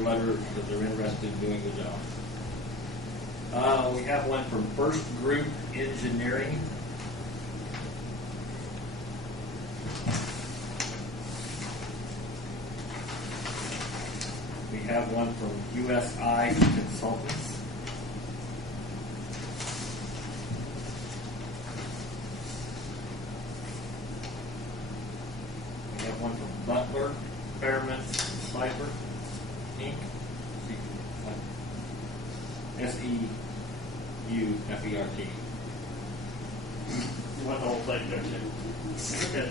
letter that they're interested in doing the job. We have one from First Group Engineering. We have one from USI Consultants. We have one from Butler, Fairman, Sniper, Inc. SEUFERT. You want the whole thing, don't you? Okay.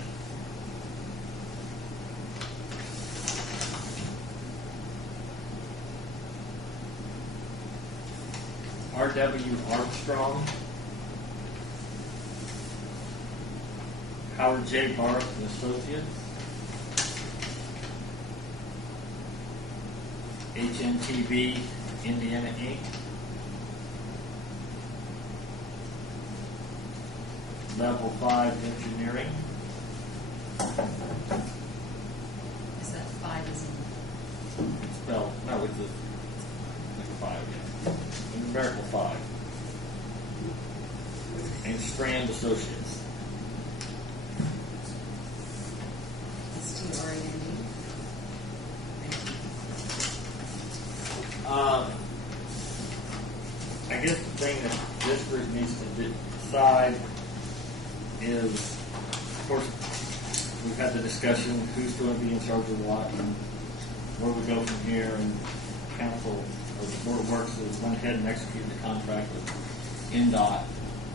R.W. Armstrong, Howard J. Barth and Associates, HNTV Indiana Inc., Level 5 Engineering. Is that 5 as in? It's spelled, no, it's a 5, yeah. Numerical 5. And Strand Associates. STRAND. I guess the thing that this group needs to decide is, of course, we've had the discussion who's going to be in charge of what and where we go from here, and council or the board of works has went ahead and executed the contract with NDOT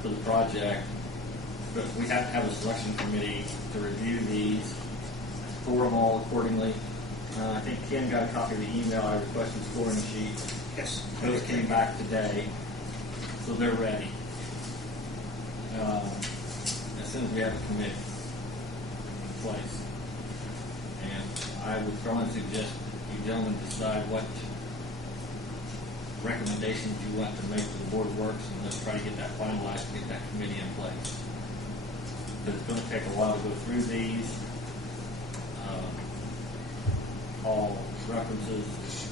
for the project, but we have to have a selection committee to review these, score them all accordingly. I think Ken got a copy of the email I requested scoring sheet. Yes. Those came back today, so they're ready. As soon as we have a committee in place. And I would strongly suggest you gentlemen decide what recommendations you want to make to the board of works, and let's try to get that finalized and get that committee in place. But it's going to take a while to go through these. All references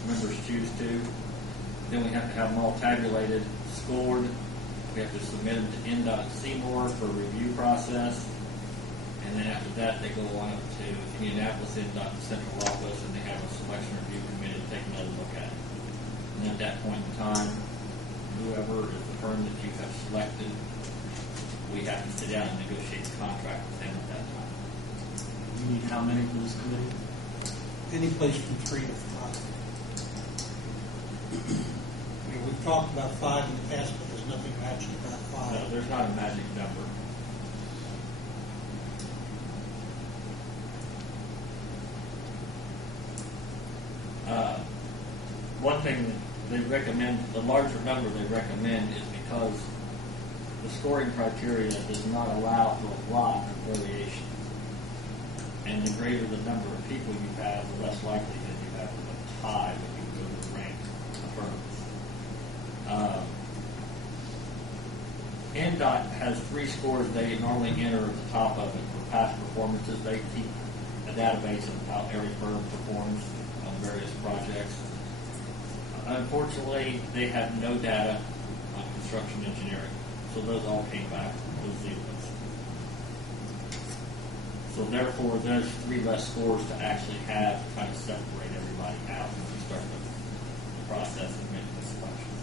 members choose to. Then we have to have them all tabulated, scored. We have to submit them to NDOT Seymour for a review process. And then after that, they go on up to Indianapolis NDOT Central Office, and they have a selection review committee to take another look at it. And at that point in time, whoever is the firm that you have selected, we have to sit down and negotiate the contract with them at that time. You need how many for this committee? Any place from 3 to 5. I mean, we've talked about 5 in the past, but there's nothing magic about 5. No, there's not a magic number. One thing that they recommend, the larger number they recommend, is because the scoring criteria does not allow for a lot of variation. And the greater the number of people you have, the less likelihood you have of a tie when you go to the rank of firms. NDOT has 3 scores they normally enter at the top of it for past performances. They keep a database of how every firm performs on various projects. Unfortunately, they have no data on construction engineering, so those all came back with zeros. So therefore, there's 3 less scores to actually have to kind of separate everybody out when you start the process of making the selections.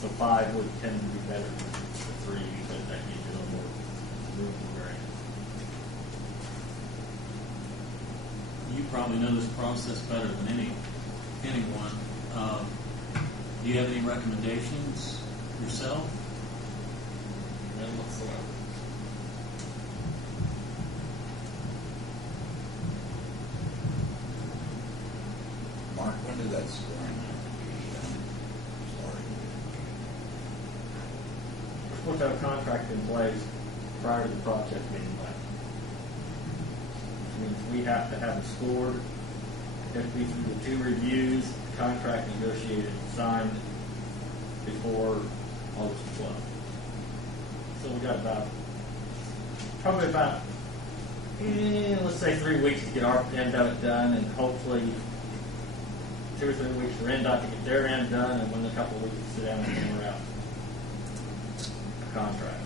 So 5 would tend to be better than 3 because that gives you a little more room for variance. You probably know this process better than anyone. Do you have any recommendations yourself? None whatsoever. Mark, when did that scoring have to be started? We're supposed to have a contract in place prior to the project being done. Which means we have to have it scored. It has to be through the 2 reviews, the contract negotiated and signed before August 12th. So we got probably about, let's say 3 weeks to get our end of it done, and hopefully 2 or 3 weeks for NDOT to get their end done, and when a couple of weeks to sit down and hammer out a contract.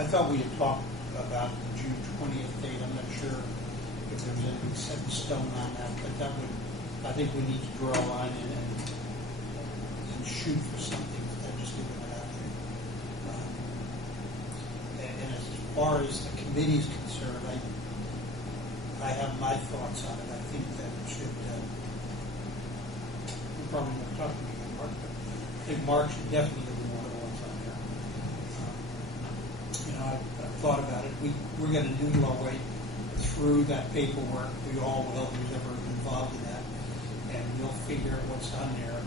I thought we had talked about the June 20th date. I'm not sure if there was anything set in stone on that, but that would, I think we need to draw a line in and shoot for something instead of just leaving it out there. And as far as the committee is concerned, I have my thoughts on it. I think that it should, we're probably not talking about Mark, but I think Mark should definitely be one of the ones on there. I've thought about it. We're going to noodle our way through that paperwork. We all will, who's ever involved in that. And we'll figure out what's on there,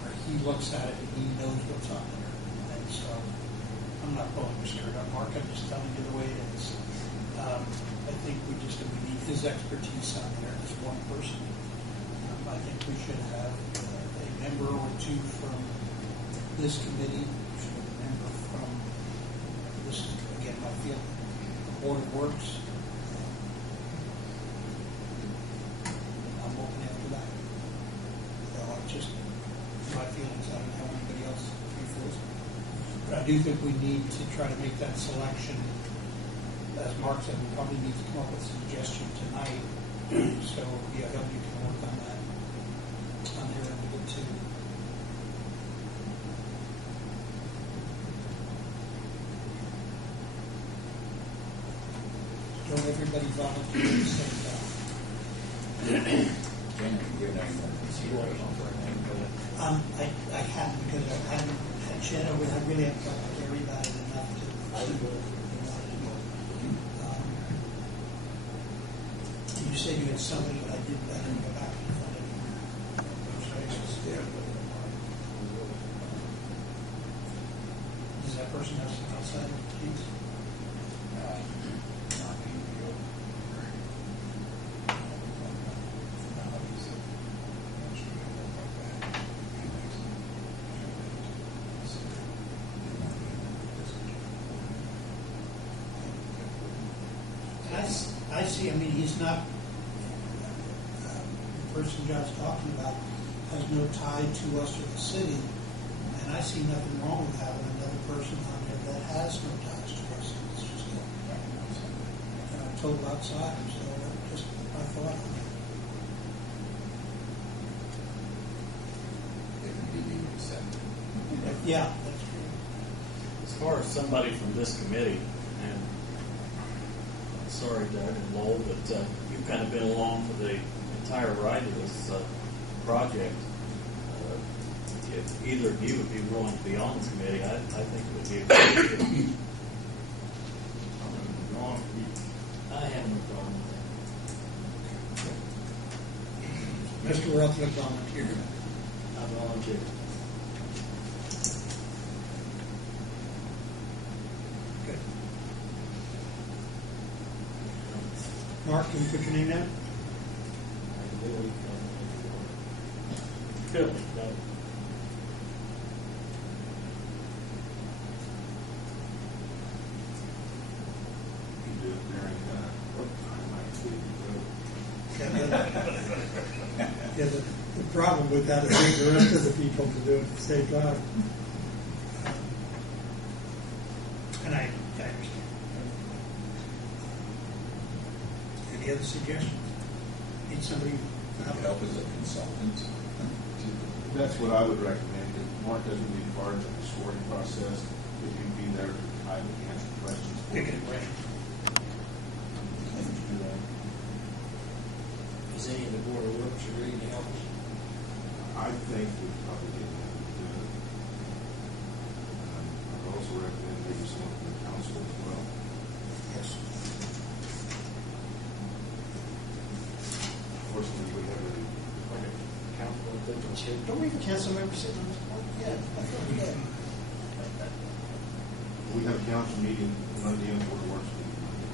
where he looks at it and he knows what's on there. And so I'm not pulling your skirt up, Mark. I'm just telling you the way it is. I think we need his expertise on there as one person. I think we should have a member or two from this committee, we should have a member from, this is, again, my field, the Board of Works. I'm open after that. Just my feelings, I don't know how anybody else feels. But I do think we need to try to make that selection. As Mark said, we probably need to come up with a suggestion tonight. So BIW can work on that on their end of it too. Don't everybody volunteer at the same time. Jen, have you given any more consideration for anything? I haven't, because I haven't had Jen, I really haven't talked to Gary about it enough to. You said you had somebody, but I didn't go back and find it. Does that person have some outside expertise? Not being real. I see, I mean, he's not, the person John's talking about has no tie to us or the city, and I see nothing wrong with having another person on there that has no ties to us. It's just a total outsider, so just my thought on it. It can be deemed accepted. Yeah, that's true. As far as somebody from this committee, and sorry, Doug and Lowell, but you've kind of been along for the entire ride of this project. If either of you would be willing to be on the committee, I think it would be a good idea. I have no problem with Mr. Rutherford volunteered. that. I volunteer. Good. Mark, can you put your name down? Good. Yeah, the problem with that is getting the rest of the people to do it at the same time. And I understand. Any other suggestions? Need somebody to Help as a consultant. That's what I would recommend. If Mark doesn't be part of the scoring process, if you'd be there to kind of answer questions. pick it away. Is any of the Board of Works agreeing to help us? I think we probably get that to do it. I'd also recommend maybe someone from the council as well. Yes. Unfortunately, we have a council officials here. Don't we have a council member sitting on this board? Yeah, I thought we did. We have a council meeting Monday and Board of Works meeting Monday.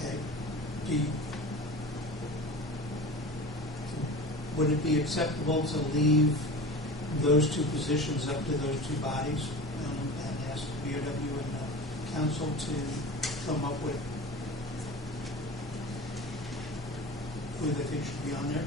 Okay. Would it be acceptable to leave those two positions up to those two bodies and ask the BOW and the council to come up with who they think should be on there?